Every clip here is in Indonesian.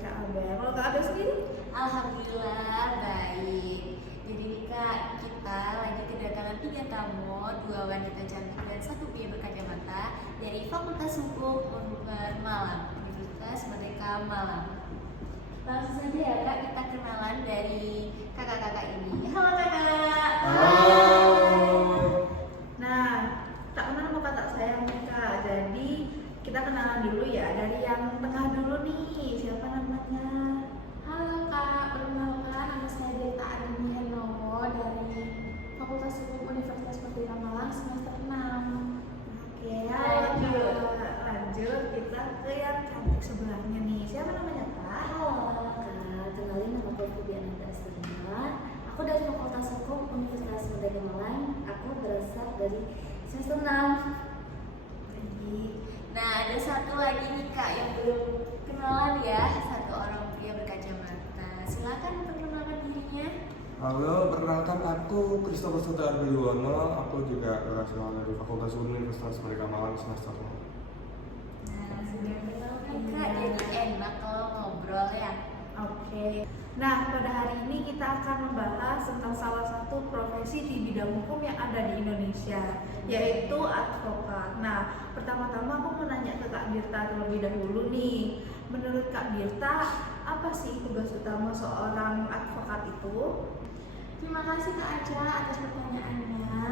Kak Abel. Kalau Kak Abel sendiri? Alhamdulillah baik. Jadi Kak, kita lagi kedatangan 3 tamu, 2 wanita cantik dan 1 pria berkacamata dari Fakultas Hukum Unpar Malang, Universitas Merdeka Malang. Langsung saja ya Kak, kita kenalan dari kakak-kakak ini. Halo kakak. Halo. Nah, tak kenal sama kakak saya nih Kak. Jadi kita kenalan dulu ya dari yang tengah dulu nih. Siapa namanya? Halo Kak, perkenalkan nama saya Deta Adini Henowo dari Fakultas Hukum Universitas Merdeka Malang semester 6. Oke, lanjut kita ke yang cantik sebelahnya nih. Siapa namanya Kak? Halo Kak, kenalin nama aku Fibiana Dasrina. Aku dari Fakultas Hukum Universitas Merdeka Malang. Aku berasal dari semester 6. Nah, ada satu lagi nih Kak yang belum kenalan ya, satu orang pria berkacamata. Silakan perkenalkan dirinya. Halo, perkenalkan aku Christopher Sutar Biluwono. Aku juga berasal dari Fakultas Universitas Merdeka Malang semester 6. Nah, sudah kenalkan Kak, jadi enak kalau ngobrol ya. Oke. Nah, pada hari ini kita akan membahas tentang salah satu profesi di bidang hukum yang ada di Indonesia, yaitu advokat. Nah, pertama-tama aku mau nanya ke Kak Birta terlebih dahulu nih. Menurut Kak Birta, apa sih tugas utama seorang advokat itu? Terima kasih Kak Aca atas pertanyaannya.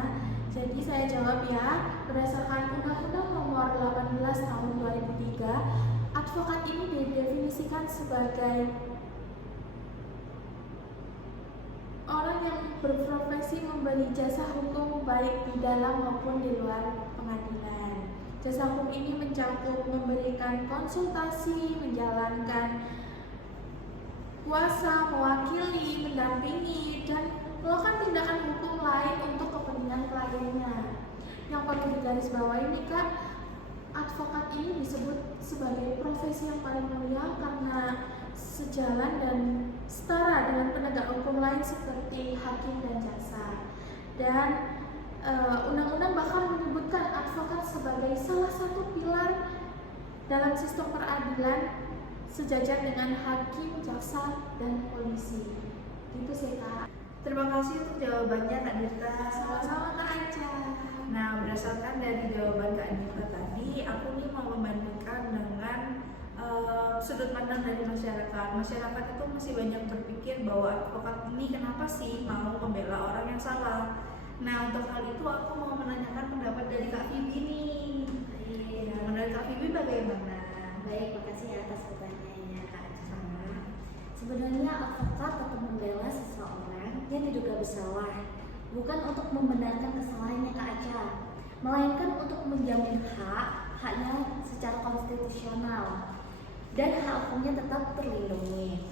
Jadi saya jawab ya, berdasarkan Undang-Undang Nomor 18 Tahun 2003, advokat ini didefinisikan sebagai orang yang berprofesi memberi jasa hukum baik di dalam maupun di luar pengadilan. Jasa hukum ini mencakup memberikan konsultasi, menjalankan kuasa, mewakili, mendampingi, dan melakukan tindakan hukum lain untuk kepentingan kliennya. Yang perlu digarisbawahi nih Kak, advokat ini disebut sebagai profesi yang paling mulia karena sejalan dan setara dengan penegak hukum lain seperti hakim dan jaksa. Dan undang-undang bahkan menyebutkan advokat sebagai salah satu pilar dalam sistem peradilan sejajar dengan hakim, jaksa, dan polisi. Gitu sih Kak. Terima kasih untuk jawabannya Kak Dirta. Sama-sama Kak Aca. Nah, berdasarkan dari jawaban Kak Dirta tadi, aku nih mau membandingkan dengan sudut pandang dari masyarakat. Masyarakat itu masih banyak berpikir bahwa advokat ini kenapa sih mau membela orang yang salah. Nah, untuk hal itu aku mau menanyakan pendapat dari Kak Vivi nih. Nah, menurut Kak Vivi bagaimana? Baik, makasih ya atas pertanyaannya Kak Aca. Sebenarnya advokat tetap membela seseorang yang diduga bersalah, bukan untuk membenarkan kesalahannya Kak Aca, melainkan untuk menjamin haknya secara konstitusional dan hak hukumnya tetap terlindungi.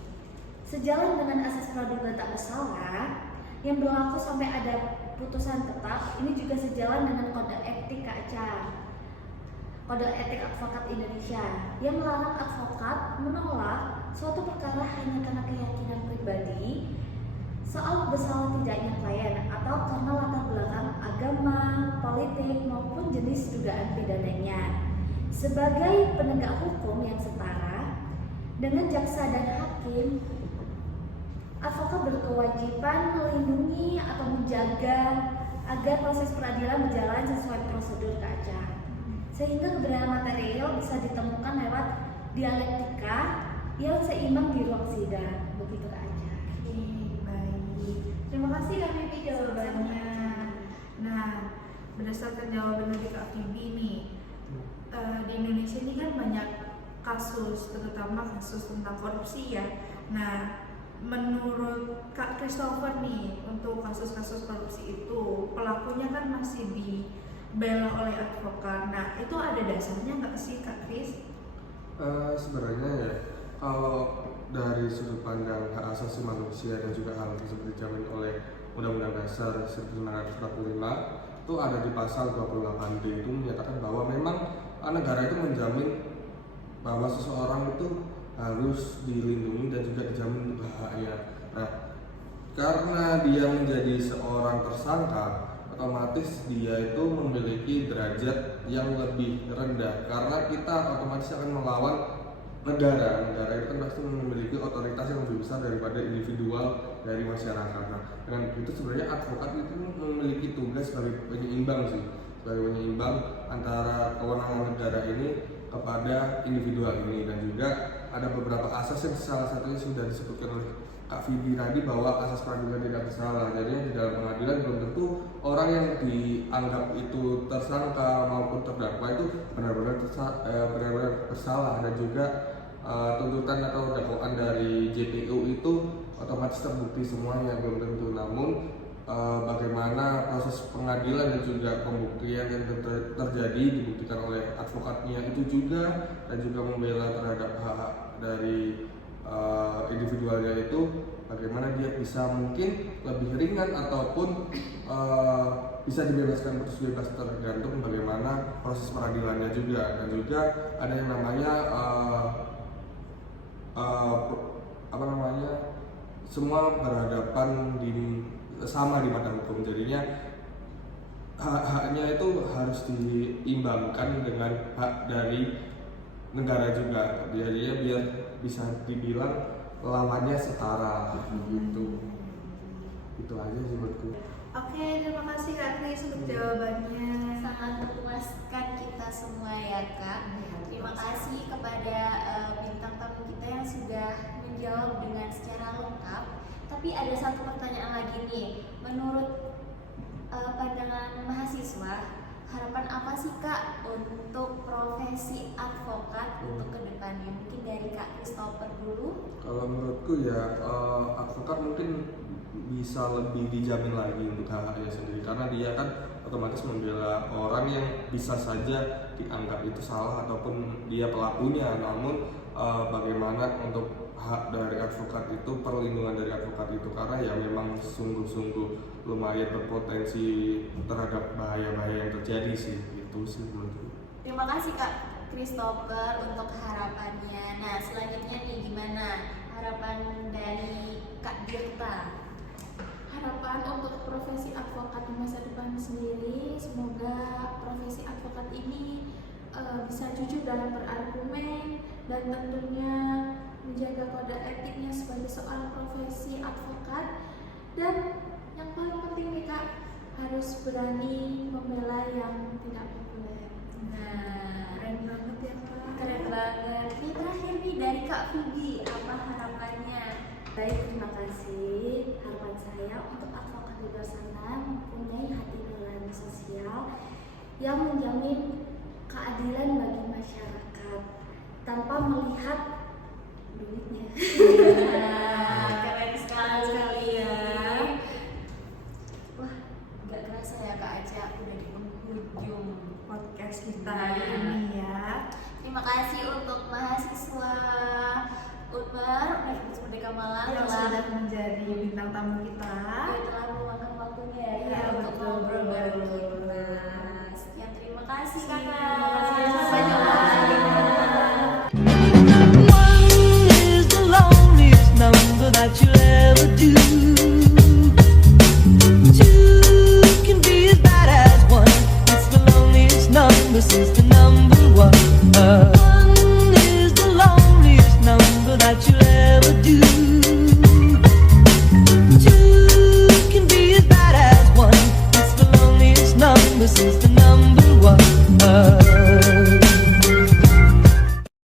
Sejalan dengan asas praduga tak bersalah yang berlaku sampai ada putusan tetap, ini juga sejalan dengan kode etik Kak Aca, kode etik advokat Indonesia yang melarang advokat menolak suatu perkara hanya karena keyakinan pribadi soal bersalah tidaknya klien atau karena latar belakang agama, politik maupun jenis dugaan pidananya. Sebagai penegak hukum yang setara dengan jaksa dan hakim, advokat berkewajiban melindungi atau menjaga agar proses peradilan berjalan sesuai prosedur Kak Aca, sehingga kebenaran material bisa ditemukan lewat dialektika yang seimbang di ruang sidang. Begitu Kak Aca. Oke, baik. Terima kasih Kak Vivi jawabannya. Nah, berdasarkan jawaban dari Kak Vivi nih, di Indonesia ini kan banyak kasus, terutama kasus tentang korupsi ya. Nah, menurut Kak Christopher nih, untuk kasus-kasus korupsi itu pelakunya kan masih dibela oleh advokat. Nah, itu ada dasarnya nggak sih Kak Chris? Sebenarnya ya, kalau dari sudut pandang hak asasi manusia dan juga hal tersebut dijamin oleh Undang-Undang Dasar 1945 itu ada di pasal 28D itu menyatakan bahwa memang negara itu menjamin bahwa seseorang itu harus dilindungi dan juga dijamin untuk hak-haknya. Nah, karena dia menjadi seorang tersangka, otomatis dia itu memiliki derajat yang lebih rendah karena kita otomatis akan melawan negara itu kan pasti memiliki otoritas yang lebih besar daripada individual dari masyarakat. Nah, dengan itu sebenarnya advokat itu memiliki tugas sebagai penyeimbang sih, sebagai penyeimbang antara kewenangan negara ini kepada individual ini, dan juga ada beberapa asas yang salah satunya sudah disebutkan oleh Kak Vivi tadi bahwa asas praduga tidak bersalah. Jadinya di dalam pengadilan belum tentu orang yang dianggap itu tersangka maupun terdakwa itu benar-benar bersalah, dan juga tuntutan atau dakwaan dari JPU itu otomatis terbukti semuanya, belum tentu. Namun bagaimana proses pengadilan dan juga pembuktian yang terjadi dibuktikan oleh advokatnya itu juga, dan juga membela terhadap hak dari individualnya itu, bagaimana dia bisa mungkin lebih ringan ataupun bisa dibebaskan putus bebas, tergantung bagaimana proses peradilannya juga. Dan juga ada yang namanya semua berhadapan sama di mata hukum, jadinya hak-haknya itu harus diimbangkan dengan hak dari negara juga, jadinya biar bisa dibilang lawannya setara gitu. Itu aja sih menurutku. Oke, terima kasih Kak Kris untuk jawabannya. Sangat memuaskan kita semua ya Kak. Terima kasih kepada bintang tamu kita yang sudah menjawab dengan secara lengkap. Tapi ada satu pertanyaan lagi nih. Menurut pandangan mahasiswa, harapan apa sih Kak untuk profesi advokat untuk kedepannya? Mungkin dari Kak Christopher dulu. Kalau menurutku ya advokat mungkin bisa lebih dijamin lagi untuk hak-haknya sendiri, karena dia kan otomatis membela orang yang bisa saja dianggap itu salah ataupun dia pelakunya. Namun bagaimana untuk hak dari advokat itu, perlindungan dari advokat itu, karena ya memang sungguh-sungguh lumayan berpotensi terhadap bahaya-bahaya yang terjadi sih. Itu sih menurutku. Terima kasih Kak Christopher untuk harapannya. Nah selanjutnya nih, gimana harapan dari Kak Dirta? Harapan untuk profesi advokat di masa depan sendiri, semoga profesi advokat ini bisa jujur dalam berargumen dan tentunya menjaga kode etiknya sebagai seorang profesi advokat. Dan yang paling penting nih Kak, harus berani membela yang tidak populer. Nah, Keren banget ya Kak. keren banget. Ini terakhir nih dari Kak Vivi, apa harapannya? Baik, terima kasih. Harapan saya untuk advokat di luar sana mempunyai hati nurani sosial yang menjamin keadilan bagi masyarakat tanpa melihat duitnya. Nah, keren sekali ya. Wah, Gak kerasa ya Kak Aca udah di penghujung Podcast kita hari ini ya. Terima kasih untuk mahasiswa Unpar Universitas Merdeka Malang Yang telah sudah menjadi bintang tamu kita. telah meluangkan waktunya ya Iya, untuk betul. ngobrol bareng kita. Sekian, terima kasih Kakak. Sampai jumpa. One is the loneliest number that you'll ever do. Two can be as bad as one. It's the loneliest number since the number one. One is the loneliest number that you'll ever do. Two can be as bad as one. It's the loneliest number since the number one.